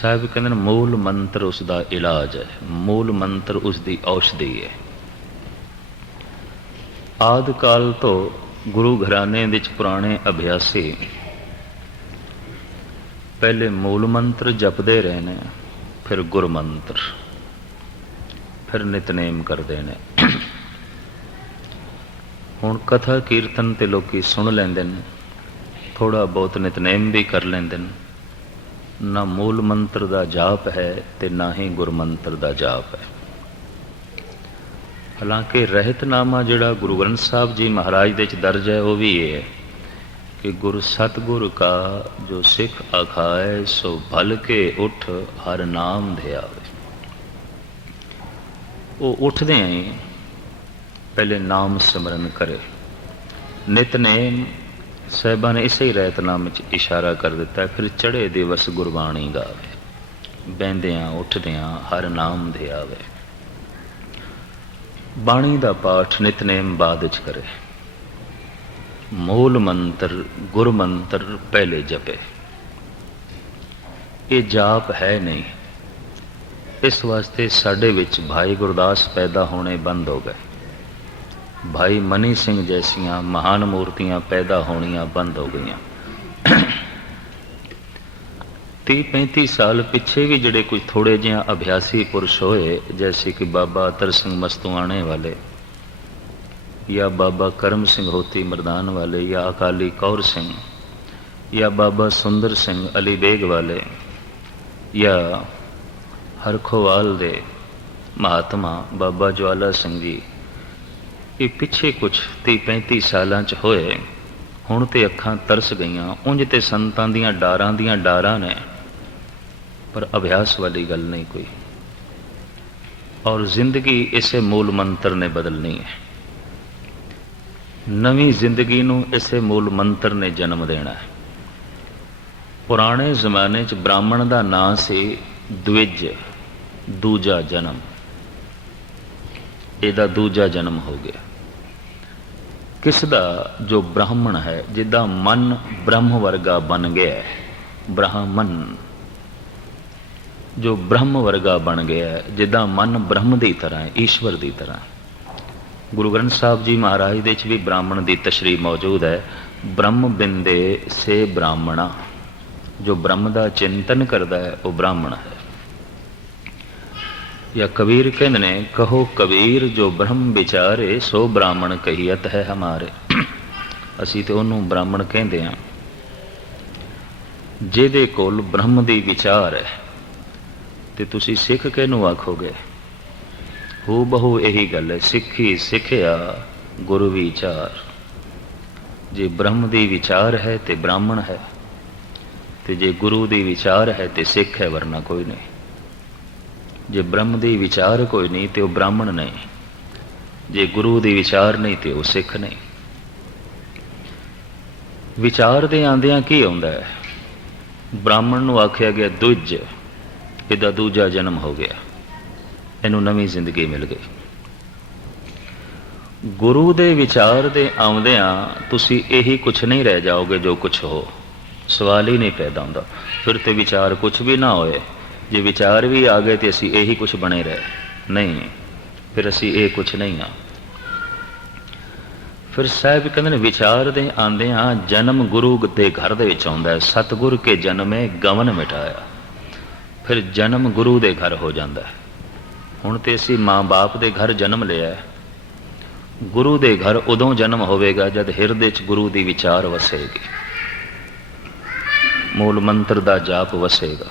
ਸਾਹਿਬ ਕਹਿੰਦੇ ਨੇ, ਮੂਲ ਮੰਤਰ ਉਸ ਦਾ ਇਲਾਜ ਹੈ। ਮੂਲ ਮੰਤਰ ਉਸ ਦੀ ਔਸ਼ਧੀ ਹੈ। ਆਦ ਕਾਲ ਤੋਂ ਗੁਰੂ ਘਰਾਣੇ ਵਿੱਚ ਪੁਰਾਣੇ ਅਭਿਆਸੀ ਪਹਿਲੇ ਮੂਲ ਮੰਤਰ ਜਪਦੇ ਰਹੇ ਨੇ, ਫਿਰ ਗੁਰ ਮੰਤਰ ਫਿਰ ਨਿਤਨੇਮ ਕਰਦੇ ਨੇ। ਹੁਣ ਕਥਾ ਕੀਰਤਨ ਤੇ ਲੋਕੀ ਸੁਣ ਲੈਂਦੇ ਨੇ ਥੋੜਾ ਬਹੁਤ ਨਿਤਨੇਮ ਵੀ ਕਰ ਲੈਂਦੇ ਨੇ। ਨਾ ਮੂਲ ਮੰਤਰ ਦਾ ਜਾਪ ਹੈ ਤੇ ਨਾ ਹੀ ਗੁਰਮੰਤਰ ਦਾ ਜਾਪ ਹੈ। ਹਾਲਾਂਕਿ ਰਹਿਤਨਾਮਾ ਜਿਹੜਾ ਗੁਰੂ ਗ੍ਰੰਥ ਸਾਹਿਬ ਜੀ ਮਹਾਰਾਜ ਦੇ ਚ ਦਰਜ ਹੈ, ਉਹ ਵੀ ਇਹ ਹੈ ਕਿ ਗੁਰ ਸਤਗੁਰ ਕਾ ਜੋ ਸਿੱਖ ਆਖਾਏ, ਸੋ ਭਲ ਕੇ ਉਠ, ਹਰ ਨਾਮ ਧਿਆਵੇ। ਉਹ ਉੱਠਦੇ ਆਂ ਪਹਿਲੇ ਨਾਮ ਸਿਮਰਨ ਕਰੇ। ਨਿਤਨੇਮ ਸਾਹਿਬਾਂ ਨੇ ਇਸੇ ਹੀ ਰਹਿਤਨਾਮੇ ਚ ਇਸ਼ਾਰਾ ਕਰ ਦਿੱਤਾ, ਫਿਰ ਚੜ੍ਹੇ ਦਿਵਸ ਗੁਰਬਾਣੀ ਗਾਵੇ। ਬਹਿੰਦਿਆਂ, ਉੱਠਦਿਆਂ ਹਰ ਨਾਮ ਦੇ ਆਵੇ। ਬਾਣੀ ਦਾ ਪਾਠ ਨਿਤਨੇਮ ਬਾਅਦ ਵਿੱਚ ਕਰੇ। ਮੂਲ ਮੰਤਰ, ਗੁਰ ਮੰਤਰ ਪਹਿਲੇ ਜਪੇ। ਇਹ ਜਾਪ ਹੈ ਨਹੀਂ। ਇਸ ਵਾਸਤੇ ਸਾਡੇ ਵਿੱਚ ਭਾਈ ਗੁਰਦਾਸ ਪੈਦਾ ਹੋਣੇ ਬੰਦ ਹੋ ਗਏ। ਭਾਈ ਮਨੀ ਸਿੰਘ ਜੈਸੀਆਂ ਮਹਾਨ ਮੂਰਤੀਆਂ ਪੈਦਾ ਹੋਣੀਆਂ ਬੰਦ ਹੋ ਗਈਆਂ। 30 35 ਸਾਲ ਪਿੱਛੇ ਵੀ ਜਿਹੜੇ ਕੋਈ ਥੋੜੇ ਜਿਹਾ ਅਭਿਆਸੀ ਪੁਰਸ਼ ਹੋਏ, ਜੈਸੇ ਕਿ ਬਾਬਾ ਅਤਰ ਸਿੰਘ ਮਸਤੂਆਣੇ ਵਾਲੇ, ਜਾਂ ਬਾਬਾ ਕਰਮ ਸਿੰਘ ਹੋਤੀ ਮਰਦਾਨ ਵਾਲੇ, ਜਾਂ ਅਕਾਲੀ ਕੌਰ ਸਿੰਘ, ਜਾਂ ਬਾਬਾ ਸੁੰਦਰ ਸਿੰਘ ਅਲੀ ਬੇਗ ਵਾਲੇ, ਜਾਂ ਹਰਖੋਵਾਲ ਦੇ ਮਹਾਤਮਾ ਬਾਬਾ ਜਵਾਲਾ ਸਿੰਘ ਜੀ ਇਹ ਪਿੱਛੇ ਕੁਝ 30 35 ਸਾਲਾਂ ਚ ਹੋਏ, ਹੁਣ ਤੇ ਅੱਖਾਂ ਤਰਸ ਗਈਆਂ, ਉਂਝ ਤੇ ਸੰਤਾਂ ਦੀਆਂ ਡਾਰਾਂ ਦੀਆਂ ਡਾਰਾਂ ਨੇ। ਪਰ ਅਭਿਆਸ ਵਾਲੀ ਗੱਲ ਨਹੀਂ ਕੋਈ। ਔਰ ਜ਼ਿੰਦਗੀ ਇਸੇ ਮੂਲ ਮੰਤਰ ਨੇ ਬਦਲਣੀ ਹੈ। ਨਵੀਂ ਜ਼ਿੰਦਗੀ ਨੂੰ ਇਸੇ ਮੂਲ ਮੰਤਰ ਨੇ ਜਨਮ ਦੇਣਾ ਹੈ। ਪੁਰਾਣੇ ਜ਼ਮਾਨੇ 'ਚ ਬ੍ਰਾਹਮਣ ਦਾ ਨਾਂ ਸੀ ਦਵਿਜ, ਦੂਜਾ ਜਨਮ। ਇਹਦਾ ਦੂਜਾ ਜਨਮ ਹੋ ਗਿਆ। ਕਿਸ ਦਾ ਜੋ ਬ੍ਰਾਹਮਣ ਹੈ ਜਿੱਦਾਂ ਮਨ ਬ੍ਰਹਮ ਵਰਗਾ ਬਣ ਗਿਆ ਹੈ, ਬ੍ਰਾਹਮਣ। ਜੋ ਬ੍ਰਹਮ ਵਰਗਾ ਬਣ ਗਿਆ ਹੈ ਜਿੱਦਾਂ ਮਨ ਬ੍ਰਹਮ ਦੀ ਤਰ੍ਹਾਂ ਹੈ, ਈਸ਼ਵਰ ਦੀ ਤਰ੍ਹਾਂ ਗੁਰੂ ਗ੍ਰੰਥ ਸਾਹਿਬ ਜੀ ਮਹਾਰਾਜ ਦੇ ਵਿੱਚ ਵੀ ਬ੍ਰਾਹਮਣ ਦੀ ਤਸ਼ਰੀਹ ਮੌਜੂਦ ਹੈ। ਬ੍ਰਹਮ ਬਿੰਦੇ ਸੇ ਬ੍ਰਾਹਮਣਾ। ਜੋ ਬ੍ਰਹਮ ਦਾ ਚਿੰਤਨ ਕਰਦਾ ਹੈ, ਉਹ ਬ੍ਰਾਹਮਣ ਹੈ। ਜਾਂ ਕਬੀਰ ਕਹਿੰਦੇ ਨੇ, ਕਹੋ ਕਬੀਰ ਜੋ ਬ੍ਰਹਮ ਵਿਚਾਰੇ, ਸੋ ਬ੍ਰਾਹਮਣ ਕਹੀਅਤ ਹੈ ਹਮਾਰੇ। ਅਸੀਂ ਤੇ ਉਹਨੂੰ ਬ੍ਰਾਹਮਣ ਕਹਿੰਦੇ ਆ। ਜਿਹਦੇ ਕੋਲ ਬ੍ਰਹਮ ਦੀ ਵਿਚਾਰ ਹੈ, ਤੇ ਤੁਸੀਂ ਸਿੱਖ ਕਿਹਨੂੰ ਆਖੋਗੇ? ਹੋ ਬਹੁ ਇਹੀ ਗੱਲ ਹੈ, ਸਿੱਖੀ ਸਿੱਖਿਆ ਗੁਰੂ ਵਿਚਾਰ। ਜੇ ਬ੍ਰਹਮ ਦੀ ਵਿਚਾਰ ਹੈ ਤੇ ਬ੍ਰਾਹਮਣ ਹੈ, ਤੇ ਜੇ ਗੁਰੂ ਦੀ ਵਿਚਾਰ ਹੈ ਤੇ ਸਿੱਖ ਹੈ, ਵਰਨਾ ਕੋਈ ਨਹੀਂ। ਜੇ ਬ੍ਰਹਮ ਦੀ ਵਿਚਾਰ ਕੋਈ ਨਹੀਂ ਤੇ ਉਹ ਬ੍ਰਾਹਮਣ ਨਹੀਂ। ਜੇ ਗੁਰੂ ਦੀ ਵਿਚਾਰ ਨਹੀਂ ਤੇ ਉਹ ਸਿੱਖ ਨਹੀਂ। ਵਿਚਾਰ ਦੇ ਆਂਦਿਆਂ ਕੀ ਆਉਂਦਾ ਹੈ? ਬ੍ਰਾਹਮਣ ਨੂੰ ਆਖਿਆ ਗਿਆ, ਦੁੱਜ, ਇਹਦਾ ਦੂਜਾ ਜਨਮ ਹੋ ਗਿਆ। ਇਹਨੂੰ ਨਵੀਂ ਜ਼ਿੰਦਗੀ ਮਿਲ ਗਈ। ਗੁਰੂ ਦੇ ਵਿਚਾਰ ਦੇ ਆਉਂਦਿਆਂ ਤੁਸੀਂ ਇਹੀ ਕੁਝ ਨਹੀਂ ਰਹਿ ਜਾਓਗੇ ਜੋ ਕੁਝ ਹੋ। ਸਵਾਲ ਹੀ ਨਹੀਂ ਪੈਦਾ ਹੁੰਦਾ। ਫਿਰ ਤੇ ਵਿਚਾਰ ਕੁਝ ਵੀ ਨਾ ਹੋਏ। ਜੇ ਵਿਚਾਰ ਵੀ ਆ ਗਏ ਤੇ ਅਸੀਂ ਇਹੀ ਕੁਝ ਬਣੇ ਰਹੇ। ਨਹੀਂ, ਫਿਰ ਅਸੀਂ ਇਹ ਕੁਝ ਨਹੀਂ ਆ। ਫਿਰ ਸਾਹਿਬ ਕਹਿੰਦੇ ਨੇ, ਵਿਚਾਰ ਦੇ ਆਂਦੇ ਆ ਜਨਮ ਗੁਰੂ ਦੇ ਘਰ ਦੇ ਵਿੱਚ ਆਉਂਦਾ ਹੈ। ਸਤਗੁਰ ਕੇ ਜਨਮੇ ਗਵਨ ਮਿਟਾਇਆ। ਫਿਰ ਜਨਮ ਗੁਰੂ ਦੇ ਘਰ ਹੋ ਜਾਂਦਾ ਹੈ। ਹੁਣ ਤੇ ਅਸੀਂ ਮਾਂ-ਬਾਪ ਦੇ ਘਰ ਜਨਮ ਲਿਆ ਗੁਰੂ ਦੇ ਘਰ ਉਦੋਂ ਜਨਮ ਹੋਵੇਗਾ ਜਦ ਹਿਰਦੇ 'ਚ ਗੁਰੂ ਦੀ ਵਿਚਾਰ ਵਸੇਗੀ। ਮੂਲ ਮੰਤਰ ਦਾ ਜਾਪ ਵਸੇਗਾ।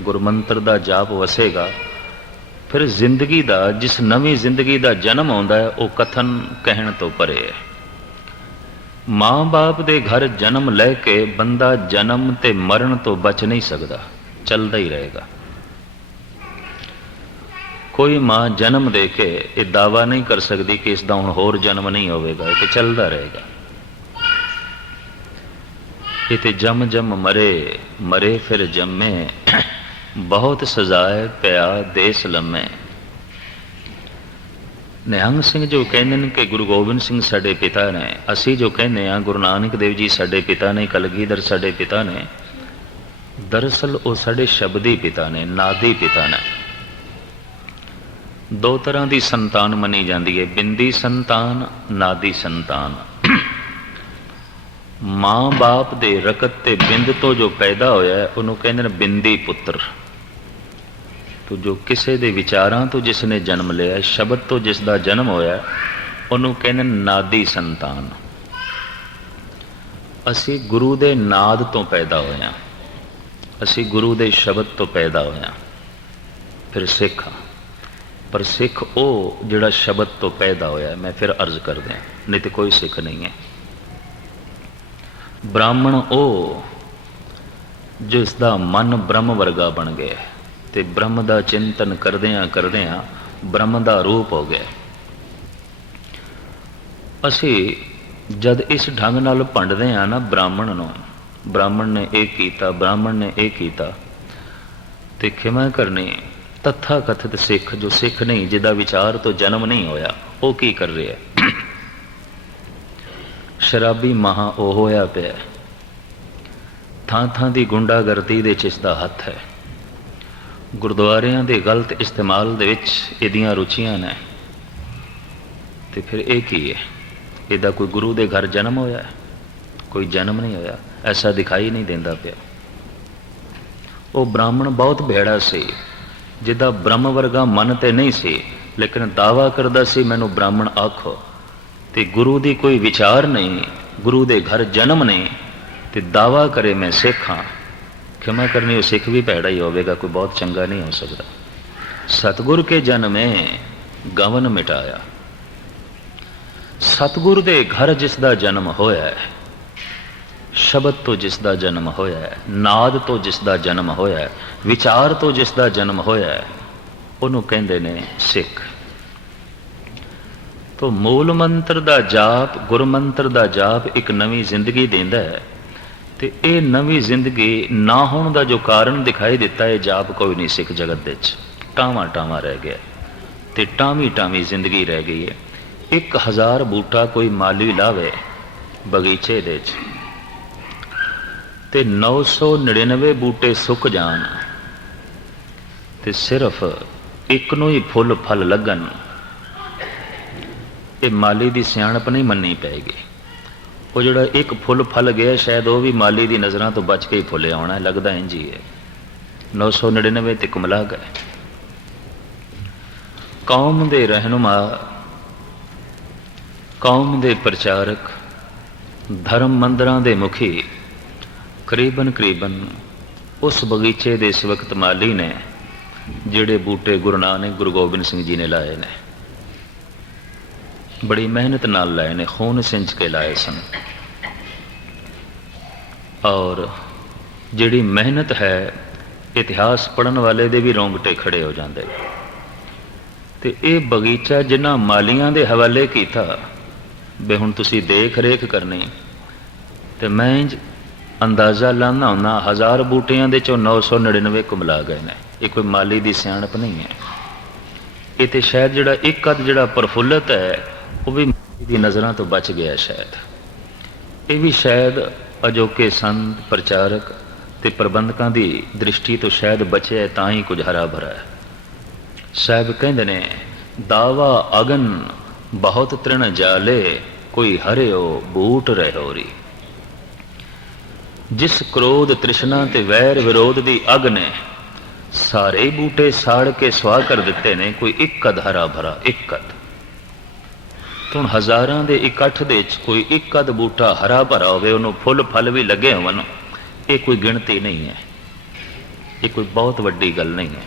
ਗੁਰਮੰਤਰ ਦਾ ਜਾਪ ਵਸੇਗਾ, ਫਿਰ ਜ਼ਿੰਦਗੀ ਦਾ, ਜਿਸ ਨਵੀਂ ਜ਼ਿੰਦਗੀ ਦਾ ਜਨਮ ਆਉਂਦਾ ਹੈ, ਉਹ ਕਥਨ ਕਹਿਣ ਤੋਂ ਪਰੇ ਹੈ। ਮਾਂ-ਬਾਪ ਦੇ ਘਰ ਜਨਮ ਲੈ ਕੇ ਬੰਦਾ ਜਨਮ ਤੇ ਮਰਨ ਤੋਂ ਬਚ ਨਹੀਂ ਸਕਦਾ, ਚੱਲਦਾ ਹੀ ਰਹੇਗਾ। ਕੋਈ ਮਾਂ ਜਨਮ ਦੇ ਕੇ ਇਹ ਦਾਵਾ ਨਹੀਂ ਕਰ ਸਕਦੀ ਕਿ ਇਸ ਦਾ ਹੁਣ ਹੋਰ ਜਨਮ ਨਹੀਂ ਹੋਵੇਗਾ, ਇਹ ਤੇ ਚੱਲਦਾ ਰਹੇਗਾ। ਇਹ ਤੇ ਜਮ ਜਮ ਮਰੇ ਮਰੇ ਫਿਰ ਜੰਮੇ। ਬਹੁਤ ਸਜ਼ਾਏ ਪਿਆ ਦੇਸ ਲੰਮੇ। ਨਿਹੰਗ ਸਿੰਘ ਜੋ ਕਹਿੰਦੇ ਨੇ ਕਿ ਗੁਰੂ ਗੋਬਿੰਦ ਸਿੰਘ ਸਾਡੇ ਪਿਤਾ ਨੇ, ਅਸੀਂ ਜੋ ਕਹਿੰਦੇ ਆ ਗੁਰੂ ਨਾਨਕ ਦੇਵ ਜੀ ਸਾਡੇ ਪਿਤਾ ਨੇ, ਕਲਗੀਧਰ ਸਾਡੇ ਪਿਤਾ ਨੇ, ਦਰਅਸਲ ਉਹ ਸਾਡੇ ਸ਼ਬਦੀ ਪਿਤਾ ਨੇ, ਨਾਦੀ ਪਿਤਾ ਨੇ। ਦੋ ਤਰ੍ਹਾਂ ਦੀ ਸੰਤਾਨ ਮੰਨੀ ਜਾਂਦੀ ਹੈ, ਬਿੰਦੀ ਸੰਤਾਨ, ਨਾਦੀ ਸੰਤਾਨ। ਮਾਂ-ਬਾਪ ਦੇ ਰਕਤ ਤੇ ਬਿੰਦ ਤੋਂ ਜੋ ਪੈਦਾ ਹੋਇਆ ਉਹਨੂੰ ਕਹਿੰਦੇ ਨੇ ਬਿੰਦੀ ਪੁੱਤਰ। ਤੋ ਜੋ ਕਿਸੇ ਦੇ ਵਿਚਾਰਾਂ ਤੋਂ ਜਿਸ ਨੇ ਜਨਮ ਲਿਆ ਸ਼ਬਦ ਤੋਂ ਜਿਸ ਦਾ ਜਨਮ ਹੋਇਆ ਉਹਨੂੰ ਕਹਿੰਦੇ ਨੇ ਨਾਦੀ ਸੰਤਾਨ। ਅਸੀਂ ਗੁਰੂ ਦੇ ਨਾਦ ਤੋਂ ਪੈਦਾ ਹੋਇਆ ਅਸੀਂ ਗੁਰੂ ਦੇ ਸ਼ਬਦ ਤੋਂ ਪੈਦਾ ਹੋਏ ਹਾਂ। ਫਿਰ ਸਿੱਖ ਹਾਂ। ਪਰ ਸਿੱਖ ਉਹ ਜਿਹੜਾ ਸ਼ਬਦ ਤੋਂ ਪੈਦਾ ਹੋਇਆ ਮੈਂ ਫਿਰ ਅਰਜ਼ ਕਰਦਾ ਨਹੀਂ ਤੇ ਕੋਈ ਸਿੱਖ ਨਹੀਂ ਹੈ। ਬ੍ਰਾਹਮਣ ਉਹ ਜਿਸ ਦਾ ਮਨ ਬ੍ਰਹਮ ਵਰਗਾ ਬਣ ਗਿਆ ਹੈ ਤੇ ਬ੍ਰਹਮ ਦਾ ਚਿੰਤਨ ਕਰਦਿਆਂ ਕਰਦਿਆਂ ਬ੍ਰਹਮ ਦਾ ਰੂਪ ਹੋ ਗਿਆ ਅਸੀਂ ਜਦ ਇਸ ਢੰਗ ਨਾਲ ਭੰਡਦੇ ਆ ਨਾ ਬ੍ਰਾਹਮਣ ਨੂੰ, ਬ੍ਰਾਹਮਣ ਨੇ ਇਹ ਕੀਤਾ, ਬ੍ਰਾਹਮਣ ਨੇ ਇਹ ਕੀਤਾ, ਤੇ ਖਿਮਾ ਕਰਨੀ ਤਥਾ ਕਥਿਤ ਸਿੱਖ ਜੋ ਸਿੱਖ ਨਹੀਂ, ਜਿਹਦਾ ਵਿਚਾਰ ਤੋਂ ਜਨਮ ਨਹੀਂ ਹੋਇਆ, ਉਹ ਕੀ ਕਰ ਰਿਹਾ ਹੈ? ਸ਼ਰਾਬੀ ਮਹਾ ਉਹ ਹੋਇਆ ਪਿਆ। ਥਾਂ ਥਾਂ ਦੀ ਗੁੰਡਾਗਰਦੀ ਦੇ ਚ ਇਸ ਦਾ ਹੱਥ ਹੈ। ਗੁਰਦੁਆਰਿਆਂ ਦੇ ਗਲਤ ਇਸਤੇਮਾਲ ਦੇ ਵਿੱਚ ਇਹਦੀਆਂ ਰੁਚੀਆਂ ਨੇ। ਤੇ ਫਿਰ ਇਹ ਕੀ ਹੈ? ਇਹਦਾ ਕੋਈ ਗੁਰੂ ਦੇ ਘਰ ਜਨਮ ਹੋਇਆ? ਕੋਈ ਜਨਮ ਨਹੀਂ ਹੋਇਆ। ਐਸਾ ਦਿਖਾਈ ਨਹੀਂ ਦਿੰਦਾ ਪਿਆ। ਉਹ ਬ੍ਰਾਹਮਣ ਬਹੁਤ ਭੇੜਾ ਸੀ। ਜਿਹਦਾ ਬ੍ਰਹਮ ਵਰਗਾ ਮਨ ਤੇ ਨਹੀਂ ਸੀ, ਲੇਕਿਨ ਦਾਵਾ ਕਰਦਾ ਸੀ, ਮੈਨੂੰ ਬ੍ਰਾਹਮਣ ਆਖੋ। ਤੇ ਗੁਰੂ ਦੀ ਕੋਈ ਵਿਚਾਰ ਨਹੀਂ, ਗੁਰੂ ਦੇ ਘਰ ਜਨਮ ਨਹੀਂ, ਤੇ ਦਾਵਾ ਕਰੇ ਮੈਂ ਸਿੱਖ ਹਾਂ। ਖਿਮਾ ਕਰਨੀ, ਉਹ ਸਿੱਖ ਵੀ ਭੈੜਾ ਹੀ ਹੋਵੇਗਾ, ਕੋਈ ਬਹੁਤ ਚੰਗਾ ਨਹੀਂ ਹੋ ਸਕਦਾ। ਸਤਗੁਰ ਕੇ ਜਨਮੇ ਗਵਨ ਮਿਟਾਇਆ। ਸਤਗੁਰ ਦੇ ਘਰ ਜਿਸ ਦਾ ਜਨਮ ਹੋਇਆ ਹੈ, ਸ਼ਬਦ ਤੋਂ ਜਿਸ ਦਾ ਜਨਮ ਹੋਇਆ ਹੈ, ਨਾਦ ਤੋਂ ਜਿਸ ਦਾ ਜਨਮ ਹੋਇਆ ਹੈ, ਵਿਚਾਰ ਤੋਂ ਜਿਸ ਦਾ ਜਨਮ ਹੋਇਆ ਹੈ, ਉਹਨੂੰ ਕਹਿੰਦੇ ਨੇ ਸਿੱਖ। ਤੋ ਮੂਲ ਮੰਤਰ ਦਾ ਜਾਪ ਗੁਰਮੰਤਰ ਦਾ ਜਾਪ ਇੱਕ ਨਵੀਂ ਜ਼ਿੰਦਗੀ ਦਿੰਦਾ ਹੈ। ਤੇ ਇਹ ਨਵੀਂ ਜ਼ਿੰਦਗੀ ਨਾ ਹੋਣ ਦਾ ਜੋ ਕਾਰਨ ਦਿਖਾਈ ਦਿੱਤਾ ਹੈ ਜਾਪ ਕੋਈ ਨਹੀਂ ਸਿੱਖ ਜਗਤ ਵਿੱਚ। ਟਾਵਾਂ ਟਾਵਾਂ ਰਹਿ ਗਿਆ। ਤੇ ਟਾਵੀਂ ਟਾਵੀਂ ਜ਼ਿੰਦਗੀ ਰਹਿ ਗਈ ਹੈ। 1000 ਬੂਟਾ ਕੋਈ ਮਾਲੀ ਲਾਵੇ ਬਗੀਚੇ ਦੇ ਵਿੱਚ। ਤੇ 999 ਬੂਟੇ ਸੁੱਕ ਜਾਣ। ਤੇ ਸਿਰਫ ਇੱਕ ਨੂੰ ਹੀ ਫੁੱਲ ਫਲ ਲੱਗਣ। ਇਹ ਮਾਲੀ ਦੀ ਸਿਆਣਪ ਨਹੀਂ ਮੰਨੀ ਪੈਗੀ। ਉਹ ਜਿਹੜਾ ਇੱਕ ਫੁੱਲ ਫਲ ਗਿਆ, ਸ਼ਾਇਦ ਉਹ ਵੀ ਮਾਲੀ ਦੀ ਨਜ਼ਰਾਂ ਤੋਂ ਬਚ ਕੇ ਹੀ ਫੁੱਲੇ ਆਉਣਾ, ਲੱਗਦਾ ਇੰਜ ਹੀ ਹੈ। 999 ਤੇ ਕੁਮਲਾ ਗਏ ਕੌਮ ਦੇ ਰਹਿਨੁਮਾ, ਕੌਮ ਦੇ ਪ੍ਰਚਾਰਕ, ਧਰਮ ਮੰਦਰਾਂ ਦੇ ਮੁਖੀ, ਕਰੀਬਨ ਕਰੀਬਨ ਉਸ ਬਗੀਚੇ ਦੇ ਇਸ ਵਕਤ ਮਾਲੀ ਨੇ, ਜਿਹੜੇ ਬੂਟੇ ਗੁਰੂ ਨਾਨਕ, ਗੁਰੂ ਗੋਬਿੰਦ ਸਿੰਘ ਜੀ ਨੇ ਲਾਏ ਨੇ। ਬੜੀ ਮਿਹਨਤ ਨਾਲ ਲਾਏ ਨੇ, ਖੂਨ ਸਿੰਚ ਕੇ ਲਾਏ ਸਨ। ਔਰ ਜਿਹੜੀ ਮਿਹਨਤ ਹੈ, ਇਤਿਹਾਸ ਪੜਨ ਵਾਲੇ ਦੇ ਵੀ ਰੋਂਗਟੇ ਖੜੇ ਹੋ ਜਾਂਦੇ। ਤੇ ਇਹ ਬਗੀਚਾ ਜਿਨ੍ਹਾਂ ਮਾਲੀਆਂ ਦੇ ਹਵਾਲੇ ਕੀਤਾ, ਬੇ ਹੁਣ ਤੁਸੀਂ ਦੇਖ ਰੇਖ ਕਰਨੀ। ਤੇ ਮੈਂ ਇੰਜ ਅੰਦਾਜ਼ਾ ਲਾਣਾ ਹੁੰਦਾ, ਹਜ਼ਾਰ ਬੂਟਿਆਂ ਦੇ ਚੋਂ 999 ਕੁਮਲਾ ਗਏ ਨੇ। ਇਹ ਕੋਈ ਮਾਲੀ ਦੀ ਸਿਆਣਪ ਨਹੀਂ ਹੈ। ਇਹ ਤੇ ਸ਼ਾਇਦ ਜਿਹੜਾ ਇੱਕ ਅੱਧ ਜਿਹੜਾ ਪ੍ਰਫੁੱਲਤ ਹੈ ਉਹ ਵੀ ਦੀ ਨਜ਼ਰਾਂ ਤੋਂ ਬਚ ਗਿਆ ਸ਼ਾਇਦ। ਇਹ ਵੀ ਸ਼ਾਇਦ ਅਜੋਕੇ ਸੰਤ, ਪ੍ਰਚਾਰਕ ਤੇ ਪ੍ਰਬੰਧਕਾਂ ਦੀ ਦ੍ਰਿਸ਼ਟੀ ਤੋਂ ਸ਼ਾਇਦ ਬਚਿਆ ਤਾਂ ਹੀ ਕੁਝ ਹਰਾ ਭਰਾ ਹੈ। ਸਾਹਿਬ ਕਹਿੰਦੇ ਨੇ, ਦਾਵਾ ਅਗਨ ਬਹੁਤ ਤ੍ਰਿਣ ਜਾਲੇ, ਕੋਈ ਹਰਿਓ ਬੂਟ ਰਹਿਓਰੀ ਜਿਸ ਕ੍ਰੋਧ ਤ੍ਰਿਸ਼ਨਾ ਤੇ ਵੈਰ ਵਿਰੋਧ ਦੀ ਅਗ ਨੇ, ਸਾਰੇ ਬੂਟੇ ਸਾੜ ਕੇ ਸਵਾਹ ਕਰ ਦਿੱਤੇ ਨੇ, ਕੋਈ ਇੱਕ ਕਦ ਹਰਾ ਭਰਾ ਇੱਕ ਕਦ ਹੁਣ ਹਜ਼ਾਰਾਂ ਦੇ ਇਕੱਠ ਦੇ ਵਿੱਚ ਕੋਈ ਇੱਕ ਕਦ ਬੂਟਾ ਹਰਾ ਭਰਾ ਹੋਵੇ, ਉਹਨੂੰ ਫੁੱਲ ਫਲ ਵੀ ਲੱਗੇ ਹੋਣ, ਇਹ ਕੋਈ ਗਿਣਤੀ ਨਹੀਂ ਹੈ। ਇਹ ਕੋਈ ਬਹੁਤ ਵੱਡੀ ਗੱਲ ਨਹੀਂ ਹੈ।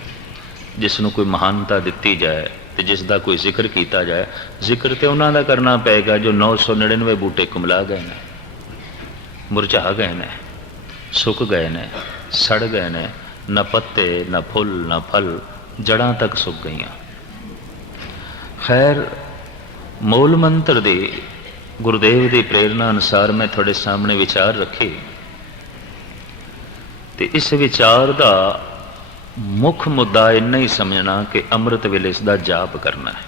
ਜਿਸ ਨੂੰ ਕੋਈ ਮਹਾਨਤਾ ਦਿੱਤੀ ਜਾਏ ਤੇ ਜਿਸ ਦਾ ਕੋਈ ਜ਼ਿਕਰ ਕੀਤਾ ਜਾਏ, ਜ਼ਿਕਰ ਤੇ ਉਹਨਾਂ ਦਾ ਕਰਨਾ ਪਏਗਾ ਜੋ 999 ਬੂਟੇ ਕੁਮਲਾ ਗਏ ਨੇ, ਮੁਰਝਾ ਗਏ ਨੇ, ਸੁੱਕ ਗਏ ਨੇ, ਸੜ ਗਏ ਨੇ, ਨਾ ਪੱਤੇ, ਨਾ ਫੁੱਲ, ਨਾ ਫਲ ਜੜਾਂ ਤੱਕ ਸੁੱਕ ਗਈਆਂ। ਖੈਰ ਮੂਲ ਮੰਤਰ ਦੇ ਗੁਰਦੇਵ ਦੀ ਪ੍ਰੇਰਣਾ ਅਨੁਸਾਰ ਮੈਂ ਤੁਹਾਡੇ ਸਾਹਮਣੇ ਵਿਚਾਰ ਰੱਖੇ। ਤੇ ਇਸ ਵਿਚਾਰ ਦਾ ਮੁੱਖ ਮੁੱਦਾ ਇੰਨਾ ਹੀ ਸਮਝਣਾ ਕਿ ਅੰਮ੍ਰਿਤ ਵੇਲੇ ਇਸ ਦਾ ਜਾਪ ਕਰਨਾ ਹੈ।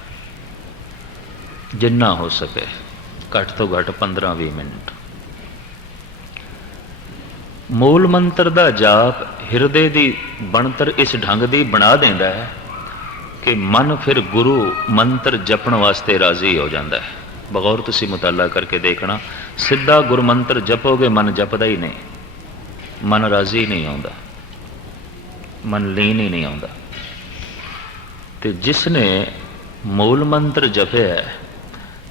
ਜਿੰਨਾ ਹੋ ਸਕੇ, ਘੱਟ ਤੋਂ ਘੱਟ 15-20 ਮਿੰਟ। ਮੂਲ ਮੰਤਰ ਦਾ ਜਾਪ ਹਿਰਦੇ ਦੀ ਬਣਤਰ ਇਸ ਢੰਗ ਦੀ ਬਣਾ ਦਿੰਦਾ ਹੈ ਕਿ ਮਨ ਫਿਰ ਗੁਰੂ ਮੰਤਰ ਜਪਣ ਵਾਸਤੇ ਰਾਜ਼ੀ ਹੋ ਜਾਂਦਾ ਹੈ। ਬਗੌਰ ਤੁਸੀਂ ਮੁਤਾਲਾ ਕਰਕੇ ਦੇਖਣਾ ਸਿੱਧਾ ਗੁਰਮੰਤਰ ਜਪੋਗੇ ਮਨ ਜਪਦਾ ਹੀ ਨਹੀਂ। ਮਨ ਰਾਜ਼ੀ ਨਹੀਂ ਆਉਂਦਾ। ਮਨ ਲੀਨ ਹੀ ਨਹੀਂ ਆਉਂਦਾ। ਤੇ ਜਿਸ ਨੇ ਮੂਲ ਮੰਤਰ ਜਪਿਆ ਹੈ,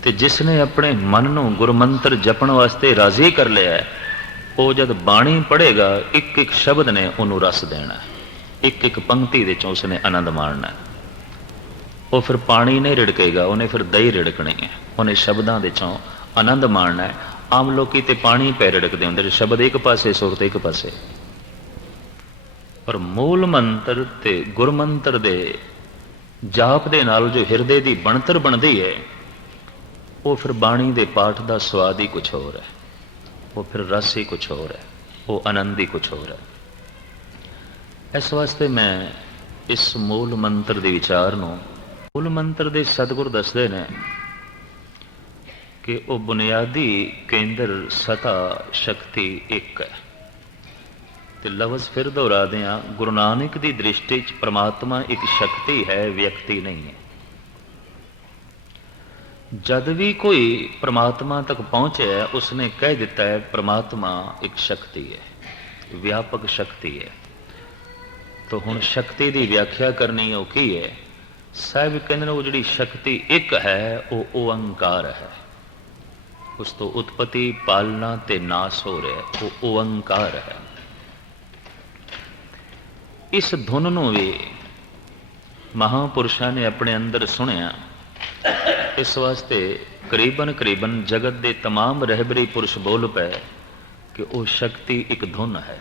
ਤੇ ਜਿਸ ਨੇ ਆਪਣੇ ਮਨ ਨੂੰ ਗੁਰਮੰਤਰ ਜਪਣ ਵਾਸਤੇ ਰਾਜ਼ੀ ਕਰ ਲਿਆ ਉਹ ਜਦ ਬਾਣੀ ਪੜ੍ਹੇਗਾ ਇੱਕ ਇੱਕ ਸ਼ਬਦ ਨੇ ਉਹਨੂੰ ਰਸ ਦੇਣਾ ਇੱਕ ਇੱਕ ਪੰਕਤੀ ਦੇ ਚੋਂ ਉਸਨੇ ਆਨੰਦ ਮਾਣਨਾ ਉਹ ਫਿਰ ਪਾਣੀ ਨਹੀਂ ਰਿੜਕੇਗਾ, ਉਹਨੇ ਫਿਰ ਦਹੀਂ ਰਿੜਕਣੀ ਹੈ। ਉਹਨੇ ਸ਼ਬਦਾਂ ਦੇ ਚੋਂ ਆਨੰਦ ਮਾਣਨਾ ਹੈ। ਆਮ ਲੋਕੀ ਤੇ ਪਾਣੀ ਪੈ ਰਿੜਕਦੇ ਹੁੰਦੇ ਸ਼ਬਦ ਇੱਕ ਪਾਸੇ, ਸੁਰਤ ਇੱਕ ਪਾਸੇ। ਪਰ ਮੂਲ ਮੰਤਰ ਤੇ ਗੁਰਮੰਤਰ ਦੇ ਜਾਪ ਦੇ ਨਾਲ ਜੋ ਹਿਰਦੇ ਦੀ ਬਣਤਰ ਬਣਦੀ ਹੈ, ਉਹ ਫਿਰ ਬਾਣੀ ਦੇ ਪਾਠ ਦਾ ਸਵਾਦ ਹੀ ਕੁਝ ਹੋਰ ਹੈ। ਉਹ ਫਿਰ ਰਸ ਹੀ ਕੁਝ ਹੋਰ ਹੈ। ਉਹ ਆਨੰਦ ਹੀ ਕੁਝ ਹੋਰ ਹੈ। ਇਸ ਵਾਸਤੇ ਮੈਂ ਇਸ ਮੂਲ ਮੰਤਰ ਦੇ ਵਿਚਾਰ ਨੂੰ ਮੂਲ ਮੰਤਰ ਦੇ ਸਤਿਗੁਰ ਦੱਸਦੇ ਨੇ ਕਿ ਉਹ ਬੁਨਿਆਦੀ ਕੇਂਦਰ ਸਤਾ ਸ਼ਕਤੀ ਇੱਕ ਹੈ। ਤੇ ਲਫ਼ਜ਼ ਫਿਰ ਦੁਹਰਾਦੇ ਆ ਗੁਰੂ ਨਾਨਕ ਦੀ ਦ੍ਰਿਸ਼ਟੀ 'ਚ ਪ੍ਰਮਾਤਮਾ ਇੱਕ ਸ਼ਕਤੀ ਹੈ, ਵਿਅਕਤੀ ਨਹੀਂ ਹੈ। ਜਦ ਵੀ ਕੋਈ ਪ੍ਰਮਾਤਮਾ ਤੱਕ ਪਹੁੰਚਿਆ, ਉਸਨੇ ਕਹਿ ਦਿੱਤਾ ਹੈ, ਪ੍ਰਮਾਤਮਾ ਇੱਕ ਸ਼ਕਤੀ ਹੈ, ਵਿਆਪਕ ਸ਼ਕਤੀ ਹੈ। ਤਾਂ ਹੁਣ ਸ਼ਕਤੀ ਦੀ ਵਿਆਖਿਆ ਕਰਨੀ ਉਹ ਕੀ ਹੈ। ਸਾਹਿਬ ਕਹਿੰਦੇ ਨੇ ਉਹ ਜਿਹੜੀ ਸ਼ਕਤੀ ਇੱਕ ਹੈ ਉਹ ਓੰਕਾਰ ਹੈ ਉਸ ਤੋਂ ਉਤਪਤੀ ਪਾਲਣਾ ਤੇ ਨਾਸ ਹੋ ਰਿਹਾ ਹੈ, ਉਹ ਓੰਕਾਰ ਹੈ ਇਸ ਧੁਨ ਨੂੰ ਵੀ ਮਹਾਪੁਰਸ਼ਾਂ ਨੇ ਆਪਣੇ ਅੰਦਰ ਸੁਣਿਆ ਇਸ ਵਾਸਤੇ ਕਰੀਬਨ ਕਰੀਬਨ ਜਗਤ ਦੇ तमाम ਰਹਿਬਰੀ ਪੁਰਸ਼ ਬੋਲ ਪਏ ਕਿ ਉਹ ਸ਼ਕਤੀ ਇੱਕ ਧੁਨ ਹੈ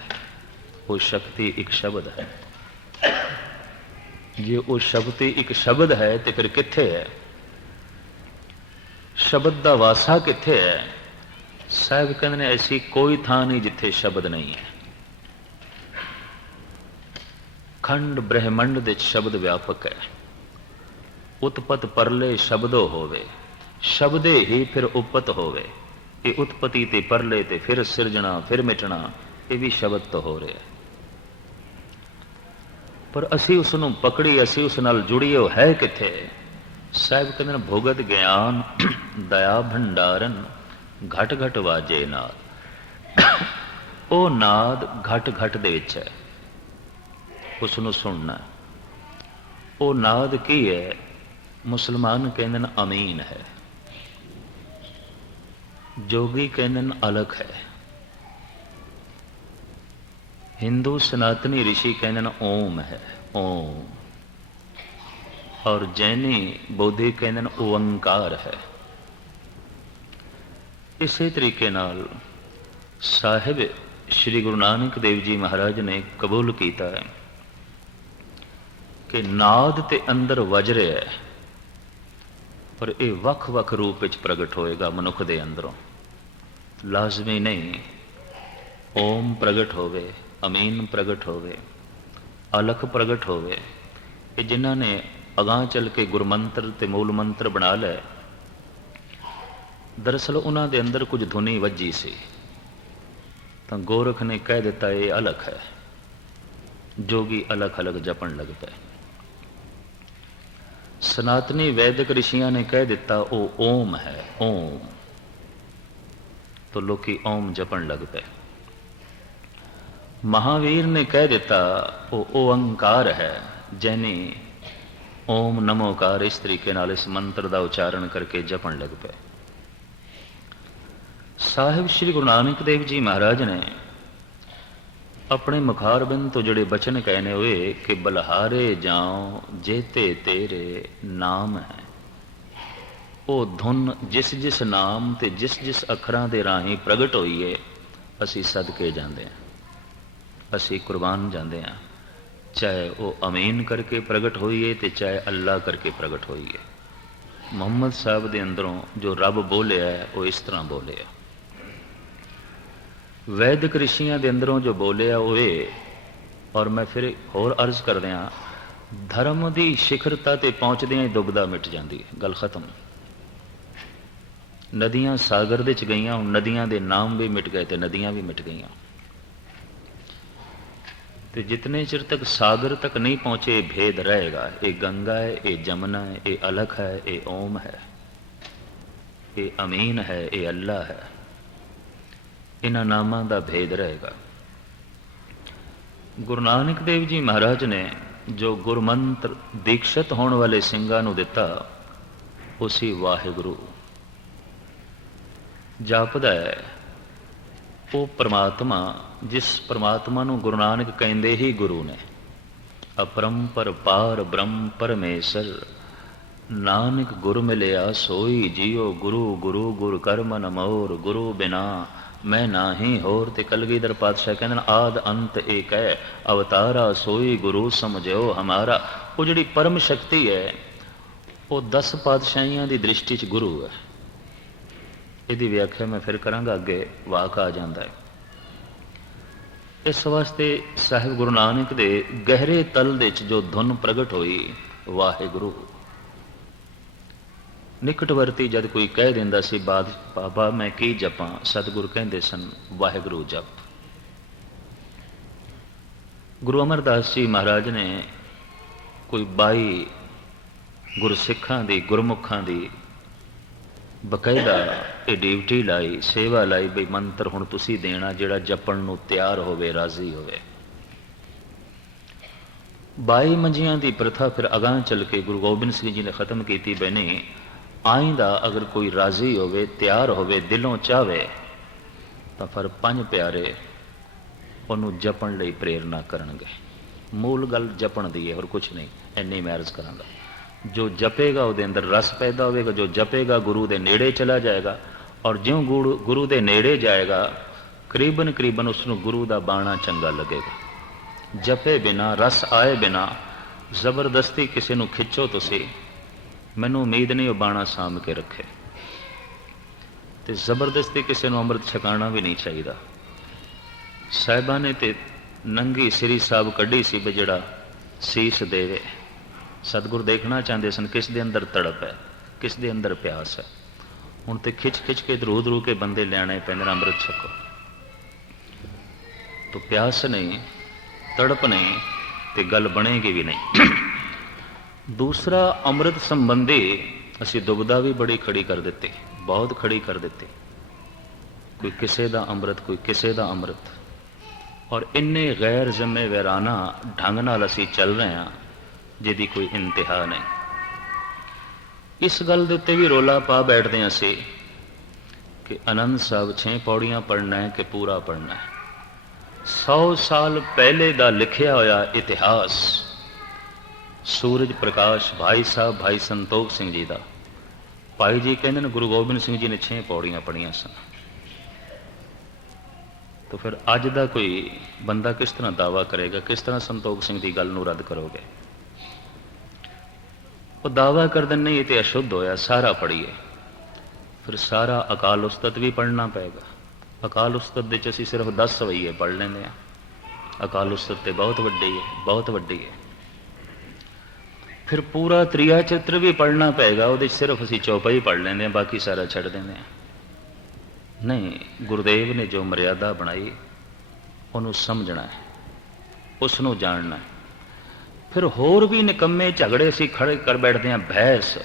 ਉਹ ਸ਼ਕਤੀ ਇੱਕ ਸ਼ਬਦ ਹੈ ਜੇ ਉਹ ਸ਼ਬਦੀ ਇੱਕ ਸ਼ਬਦ ਹੈ ਤੇ ਫਿਰ ਕਿੱਥੇ ਹੈ? ਸ਼ਬਦ ਦਾ ਵਾਸਾ ਕਿੱਥੇ ਹੈ? ਸਾਹਿਬ ਕਹਿੰਦੇ ਨੇ ਐਸੀ ਕੋਈ ਥਾਂ ਨਹੀਂ ਜਿੱਥੇ ਸ਼ਬਦ ਨਹੀਂ ਹੈ। ਖੰਡ ਬ੍ਰਹਿਮੰਡ ਦੇ ਸ਼ਬਦ ਵਿਆਪਕ ਹੈ। ਉਤਪਤ ਪਰਲੇ ਸ਼ਬਦੋ ਹੋਵੇ, ਸ਼ਬਦੇ ਹੀ ਫਿਰ ਉਪਤ ਹੋਵੇ। ਇਹ ਉਤਪਤੀ ਤੇ ਪਰਲੇ ਤੇ ਫਿਰ ਸਿਰਜਣਾ, ਫਿਰ ਮਿਟਣਾ, ਇਹ ਵੀ ਸ਼ਬਦ ਤੋਂ ਹੋ ਰਿਹਾ ਹੈ। ਪਰ ਅਸੀਂ ਉਸ ਨੂੰ ਪਕੜੀ, ਅਸੀਂ ਉਸ ਨਾਲ ਜੁੜੀਏ, ਉਹ ਹੈ ਕਿੱਥੇ? ਸਾਹਿਬ ਕਹਿੰਦੇ ਨੇ, ਭੋਗਤ ਗਿਆਨ, ਦਇਆ ਭੰਡਾਰਨ, ਘਟ ਘਟ ਵਾਜੇ ਨਾਦ। ਉਹ ਨਾਦ ਘਟ ਘਟ ਦੇ ਵਿੱਚ ਹੈ। ਉਸ ਨੂੰ ਸੁਣਨਾ ਉਹ ਨਾਦ ਕੀ ਹੈ? ਮੁਸਲਮਾਨ ਕਹਿੰਦੇ ਨੇ, ਅਮੀਨ ਹੈ। ਜੋਗੀ ਕਹਿੰਦੇ ਨੇ, ਅਲਖ ਹੈ। ਹਿੰਦੂ ਸਨਾਤਨੀ ઋષਿ ਕਹਿੰਦੇ ਨੇ, ਓਮ ਹੈ, ਓਮ। ਔਰ ਜੈਨੀ ਬੋਧੀ ਕਹਿੰਦੇ ਨੇ, ਓੰਕਾਰ ਹੈ। ਇਸੇ ਤਰੀਕੇ ਨਾਲ ਸਾਹਿਬ ਸ੍ਰੀ ਗੁਰੂ ਨਾਨਕ ਦੇਵ ਜੀ ਮਹਾਰਾਜ ਨੇ ਕਬੂਲ ਕੀਤਾ ਹੈ ਕਿ ਨਾਦ ਤੇ ਅੰਦਰ ਵਜ ਰਿਹਾ ਹੈ ਪਰ ਇਹ ਵੱਖ-ਵੱਖ ਰੂਪ ਵਿੱਚ ਪ੍ਰਗਟ ਹੋਏਗਾ ਮਨੁੱਖ ਦੇ ਅੰਦਰੋਂ। ਲਾਜ਼ਮੀ ਨਹੀਂ, ਓਮ ਪ੍ਰਗਟ ਹੋਵੇ। ਅਮੀਨ ਪ੍ਰਗਟ ਹੋਵੇ, ਅਲਖ ਪ੍ਰਗਟ ਹੋਵੇ ਇਹ ਜਿਨ੍ਹਾਂ ਨੇ ਅਗਾਹ ਚੱਲ ਕੇ ਗੁਰਮੰਤਰ ਤੇ ਮੂਲ ਮੰਤਰ ਬਣਾ ਲਏ। ਦਰਅਸਲ ਉਹਨਾਂ ਦੇ ਅੰਦਰ ਕੁਝ ਧੁਨੀ ਵੱਜੀ ਸੀ। ਤਾਂ ਗੋਰਖ ਨੇ ਕਹਿ ਦਿੱਤਾ, ਇਹ ਅਲਖ ਹੈ ਜੋਗੀ ਅਲਖ ਅਲਗ ਜਪਣ ਲੱਗ ਪਏ। ਸਨਾਤਨੀ ਵੈਦਿਕ ਰਿਸ਼ੀਆਂ ਨੇ ਕਹਿ ਦਿੱਤਾ, ਉਹ ਓਮ ਹੈ, ਓਮ। ਤਾਂ ਲੋਕੀ ਓਮ ਜਪਣ ਲੱਗ ਪਏ। ਮਹਾਵੀਰ ਨੇ ਕਹਿ ਦਿੱਤਾ, ਉਹ ਓੰਕਾਰ ਹੈ, ਜੈਨੇ ਓਮ ਨਮੋਕਾਰ ਇਸ ਤਰੀਕੇ ਨਾਲ ਇਸ ਮੰਤਰ ਦਾ ਉਚਾਰਨ ਕਰਕੇ ਜਪਣ ਲੱਗ ਪਏ। ਸਾਹਿਬ ਸ੍ਰੀ ਗੁਰੂ ਨਾਨਕ ਦੇਵ ਜੀ ਮਹਾਰਾਜ ਨੇ ਆਪਣੇ ਮੁਖਾਰਬਿੰਦ ਤੋਂ ਜਿਹੜੇ ਬਚਨ ਕਹੇ ਨੇ ਹੋਏ ਕਿ ਬਲਹਾਰੇ ਜਾਉ, ਜੇਤੇ ਤੇਰੇ ਨਾਮ ਹੈ। ਉਹ ਧੁਨ ਜਿਸ ਜਿਸ ਨਾਮ ਤੇ ਜਿਸ ਜਿਸ ਅੱਖਰਾਂ ਦੇ ਰਾਹੀਂ ਪ੍ਰਗਟ ਹੋਈ ਏ, ਅਸੀਂ ਸਦਕੇ ਜਾਂਦੇ ਹਾਂ। ਅਸੀਂ ਕੁਰਬਾਨ ਜਾਂਦੇ ਹਾਂ। ਚਾਹੇ ਉਹ ਅਮੀਨ ਕਰਕੇ ਪ੍ਰਗਟ ਹੋਈਏ ਤੇ ਚਾਹੇ ਅੱਲਾ ਕਰਕੇ ਪ੍ਰਗਟ ਹੋਈਏ। ਮੁਹੰਮਦ ਸਾਹਿਬ ਦੇ ਅੰਦਰੋਂ ਜੋ ਰੱਬ ਬੋਲਿਆ ਉਹ ਇਸ ਤਰ੍ਹਾਂ ਬੋਲਿਆ। ਵੈਦਿਕ ਰਿਸ਼ੀਆਂ ਦੇ ਅੰਦਰੋਂ ਜੋ ਬੋਲਿਆ, ਉਹ ਇਹ। ਔਰ ਮੈਂ ਫਿਰ ਹੋਰ ਅਰਜ਼ ਕਰਦਿਆਂ ਧਰਮ ਦੀ ਸਿਖਰਤਾ ਤੇ ਪਹੁੰਚਦਿਆਂ ਹੀ ਦੁਬਦਾ ਮਿਟ ਜਾਂਦੀ ਹੈ। ਗੱਲ ਖਤਮ। ਨਦੀਆਂ ਸਾਗਰ ਦੇ ਚ ਗਈਆਂ, ਹੁਣ ਨਦੀਆਂ ਦੇ ਨਾਮ ਵੀ ਮਿਟ ਗਏ ਤੇ ਨਦੀਆਂ ਵੀ ਮਿਟ ਗਈਆਂ। ਤੇ ਜਿਤਨੇ ਚਿਰ ਤੱਕ ਸਾਗਰ ਤੱਕ ਨਹੀਂ ਪਹੁੰਚੇ ਇਹ ਭੇਦ ਰਹੇਗਾ। ਇਹ ਗੰਗਾ ਹੈ, ਇਹ ਜਮਨਾ ਹੈ, ਇਹ ਅਲਖ ਹੈ, ਇਹ ਓਮ ਹੈ। ਇਹ ਅਮੀਨ ਹੈ, ਇਹ ਅੱਲਾ ਹੈ। ਇਹਨਾਂ ਨਾਮਾਂ ਦਾ ਭੇਦ ਰਹੇਗਾ। ਗੁਰੂ ਨਾਨਕ ਦੇਵ ਜੀ ਮਹਾਰਾਜ ਨੇ ਜੋ ਗੁਰਮੰਤਰ ਦੀਕਸ਼ਤ ਹੋਣ ਵਾਲੇ ਸਿੰਘਾਂ ਨੂੰ ਦਿੱਤਾ ਉਸੇ ਵਾਹਿਗੁਰੂ। ਜਾਪਦਾ ਹੈ ਉਹ ਪ੍ਰਮਾਤਮਾ, ਜਿਸ ਪ੍ਰਮਾਤਮਾ ਨੂੰ ਗੁਰੂ ਨਾਨਕ ਕਹਿੰਦੇ ਹੀ ਗੁਰੂ ਨੇ। ਅਪਰੰਪਰ ਪਾਰ ਬ੍ਰਹਮ ਪਰਮੇਸ਼ਰ, ਨਾਨਕ ਗੁਰ ਮਿਲਿਆ ਸੋਈ ਜੀਉ ਗੁਰੂ ਗੁਰੂ ਗੁਰ ਕਰਮ ਨਮੋਰ, ਗੁਰੂ ਬਿਨਾ ਮੈਂ ਨਾਹੀ ਹੋਰ ਤੇ ਕਲਗੀਧਰ ਪਾਤਸ਼ਾਹ ਕਹਿੰਦੇ ਨੇ, ਆਦ ਅੰਤ ਏਕ ਹੈ ਅਵਤਾਰਾ ਸੋਈ ਗੁਰੂ ਸਮਝਿਓ ਹਮਾਰਾ। ਉਹ ਜਿਹੜੀ ਪਰਮ ਸ਼ਕਤੀ ਹੈ, ਉਹ 10 ਪਾਤਸ਼ਾਹੀਆਂ ਦੀ ਦ੍ਰਿਸ਼ਟੀ 'ਚ ਗੁਰੂ ਹੈ। ਇਹਦੀ ਵਿਆਖਿਆ ਮੈਂ ਫਿਰ ਕਰਾਂਗਾ, ਅੱਗੇ ਵਾਕ ਆ ਜਾਂਦਾ ਹੈ। ਇਸ ਵਾਸਤੇ ਸਾਹਿਬ ਗੁਰੂ ਨਾਨਕ ਦੇ ਗਹਿਰੇ ਤਲ ਦੇ ਵਿੱਚ ਜੋ ਧੁਨ ਪ੍ਰਗਟ ਹੋਈ, ਵਾਹਿਗੁਰੂ। ਨਿਕਟਵਰਤੀ ਜਦ ਕੋਈ ਕਹਿ ਦਿੰਦਾ ਸੀ, ਬਾਦ, ਬਾਬਾ, ਮੈਂ ਕੀ ਜਪਾਂ? ਸਤਿਗੁਰ ਕਹਿੰਦੇ ਸਨ, ਵਾਹਿਗੁਰੂ ਜਪ। ਗੁਰੂ ਅਮਰਦਾਸ ਜੀ ਮਹਾਰਾਜ ਨੇ ਕੋਈ 22 ਗੁਰਸਿੱਖਾਂ ਦੀ, ਗੁਰਮੁਖਾਂ ਦੀ ਬਕਾਇਦਾ ਇਹ ਡਿਊਟੀ ਲਾਈ, ਸੇਵਾ ਲਾਈ ਬਈ ਮੰਤਰ ਹੁਣ ਤੁਸੀਂ ਦੇਣਾ ਜਿਹੜਾ ਜਪਣ ਨੂੰ ਤਿਆਰ ਹੋਵੇ, ਰਾਜ਼ੀ ਹੋਵੇ। ਬਾਈ ਮੰਜੀਆਂ ਦੀ ਪ੍ਰਥਾ ਫਿਰ ਅਗਾਹ ਚੱਲ ਕੇ ਗੁਰੂ ਗੋਬਿੰਦ ਸਿੰਘ ਜੀ ਨੇ ਖਤਮ ਕੀਤੀ ਬਨੇ ਆਇੰਦਾ ਅਗਰ ਕੋਈ ਰਾਜ਼ੀ ਹੋਵੇ, ਤਿਆਰ ਹੋਵੇ, ਦਿਲੋਂ ਚਾਹਵੇ, ਤਾਂ ਫਿਰ ਪੰਜ ਪਿਆਰੇ ਉਹਨੂੰ ਜਪਣ ਲਈ ਪ੍ਰੇਰਣਾ ਕਰਨਗੇ। ਮੂਲ ਗੱਲ ਜਪਣ ਦੀ ਹੈ, ਹੋਰ ਕੁਝ ਨਹੀਂ, ਇੰਨੀ ਮੈਰਜ ਕਰਾਂਗਾ ਜੋ ਜਪੇਗਾ ਉਹਦੇ ਅੰਦਰ ਰਸ ਪੈਦਾ ਹੋਵੇਗਾ, ਜੋ ਜਪੇਗਾ ਗੁਰੂ ਦੇ ਨੇੜੇ ਚਲਾ ਜਾਏਗਾ ਔਰ ਜਿਉਂ ਗੁਰੂ ਗੁਰੂ ਦੇ ਨੇੜੇ ਜਾਏਗਾ, ਕਰੀਬਨ ਕਰੀਬਨ ਉਸ ਨੂੰ ਗੁਰੂ ਦਾ ਬਾਣਾ ਚੰਗਾ ਲੱਗੇਗਾ। ਜਪੇ ਬਿਨਾ, ਰਸ ਆਏ ਬਿਨਾ, ਜ਼ਬਰਦਸਤੀ ਕਿਸੇ ਨੂੰ ਖਿੱਚੋ ਤੁਸੀਂ, ਮੈਨੂੰ ਉਮੀਦ ਨਹੀਂ ਉਹ ਬਾਣਾ ਸਾਂਭ ਕੇ ਰੱਖੇ। ਤੇ ਜ਼ਬਰਦਸਤੀ ਕਿਸੇ ਨੂੰ ਅੰਮ੍ਰਿਤ ਛਕਾਣਾ ਵੀ ਨਹੀਂ ਚਾਹੀਦਾ। ਸਾਹਿਬਾਂ ਨੇ ਤੇ ਨੰਗੀ ਸ੍ਰੀ ਸਾਹਿਬ ਕੱਢੀ ਸੀ ਵੀ ਜਿਹੜਾ ਸੀਸ ਦੇਵੇ। ਸਤਿਗੁਰ ਦੇਖਣਾ ਚਾਹੁੰਦੇ ਸਨ, ਕਿਸ ਦੇ ਅੰਦਰ ਤੜਪ ਹੈ, ਕਿਸ ਦੇ ਅੰਦਰ ਪਿਆਸ ਹੈ। ਹੁਣ ਤੇ ਖਿੱਚ ਖਿੱਚ ਕੇ ਧਰੂ ਧਰੂ ਕੇ ਬੰਦੇ ਲੈਣੇ ਪੈਂਦੇ ਨੇ ਅੰਮ੍ਰਿਤ ਛਕੋ। ਤੋ ਪਿਆਸ ਨਹੀਂ, ਤੜਪ ਨਹੀਂ ਤੇ ਗੱਲ ਬਣੇਗੀ ਵੀ ਨਹੀਂ। ਦੂਸਰਾ, ਅੰਮ੍ਰਿਤ ਸੰਬੰਧੀ ਅਸੀਂ ਦੁਬਦਾ ਵੀ ਬੜੀ ਖੜੀ ਕਰ ਦਿੱਤੀ, ਬਹੁਤ ਖੜੀ ਕਰ ਦਿੱਤੀ। ਕੋਈ ਕਿਸੇ ਦਾ ਅੰਮ੍ਰਿਤ, ਕੋਈ ਕਿਸੇ ਦਾ ਅੰਮ੍ਰਿਤ। ਔਰ ਇੰਨੇ ਗੈਰ ਜ਼ਿੰਮੇਵਾਰਾਨਾ ਢੰਗ ਨਾਲ ਅਸੀਂ ਚੱਲ ਰਹੇ ਹਾਂ ਜਿਹਦੀ ਕੋਈ ਇੰਤਹਾ ਨਹੀਂ। ਇਸ ਗੱਲ ਦੇ ਉੱਤੇ ਵੀ ਰੋਲਾ ਪਾ ਬੈਠਦੇ ਹਾਂ ਅਸੀਂ ਕਿ ਆਨੰਦ ਸਾਹਿਬ ਛੇ ਪੌੜੀਆਂ ਪੜਨਾ ਹੈ ਕਿ ਪੂਰਾ ਪੜਨਾ ਹੈ। 100 ਸਾਲ ਪਹਿਲੇ ਦਾ ਲਿਖਿਆ ਹੋਇਆ ਇਤਿਹਾਸ ਸੂਰਜ ਪ੍ਰਕਾਸ਼ ਭਾਈ ਸਾਹਿਬ, ਭਾਈ ਸੰਤੋਖ ਸਿੰਘ ਜੀ ਦਾ। ਭਾਈ ਜੀ ਕਹਿੰਦੇ ਨੇ ਗੁਰੂ ਗੋਬਿੰਦ ਸਿੰਘ ਜੀ ਨੇ ਛੇ ਪੌੜੀਆਂ ਪੜੀਆਂ ਸਨ। ਤਾਂ ਫਿਰ ਅੱਜ ਦਾ ਕੋਈ ਬੰਦਾ ਕਿਸ ਤਰ੍ਹਾਂ ਦਾਵਾ ਕਰੇਗਾ, ਕਿਸ ਤਰ੍ਹਾਂ ਸੰਤੋਖ ਸਿੰਘ ਦੀ ਗੱਲ ਨੂੰ ਰੱਦ ਕਰੋਗੇ? ਉਹ ਦਾਵਾ ਕਰਦੇ ਨਹੀਂ ਇਹ ਤੇ ਅਸ਼ੁੱਧ ਹੋਇਆ, ਸਾਰਾ ਪੜੀਏ ਫਿਰ ਸਾਰਾ ਅਕਾਲ ਉਸਤਤ ਵੀ ਪੜਨਾ ਪਏਗਾ। ਅਕਾਲ ਉਸਤਤ ਦੇ ਚ ਅਸੀਂ ਸਿਰਫ 10 ਸਵਈਏ ਪੜ ਲੈਂਦੇ ਆ ਅਕਾਲ ਉਸਤਤ ਤੇ ਬਹੁਤ ਵੱਡੀ ਹੈ, ਬਹੁਤ ਵੱਡੀ ਹੈ। ਫਿਰ ਪੂਰਾ ਤ੍ਰਿਆ ਚਿੱਤਰ ਵੀ ਪੜਨਾ ਪਏਗਾ, ਉਹਦੇ 'ਚ ਸਿਰਫ ਅਸੀਂ ਚੌਪਈ ਪੜ ਲੈਂਦੇ ਆ ਬਾਕੀ ਸਾਰਾ ਛੱਡ ਦਿੰਦੇ ਆ ਨਹੀਂ, ਗੁਰਦੇਵ ਨੇ ਜੋ ਮਰਿਆਦਾ ਬਣਾਈ, ਉਹਨੂੰ ਸਮਝਣਾ ਹੈ ਉਸ ਨੂੰ ਜਾਣਨਾ ਹੈ। ਫਿਰ ਹੋਰ ਵੀ ਨਿਕੰਮੇ ਝਗੜੇ ਅਸੀਂ ਖੜੇ ਕਰ ਬੈਠਦੇ ਆ ਬਹਿਸ।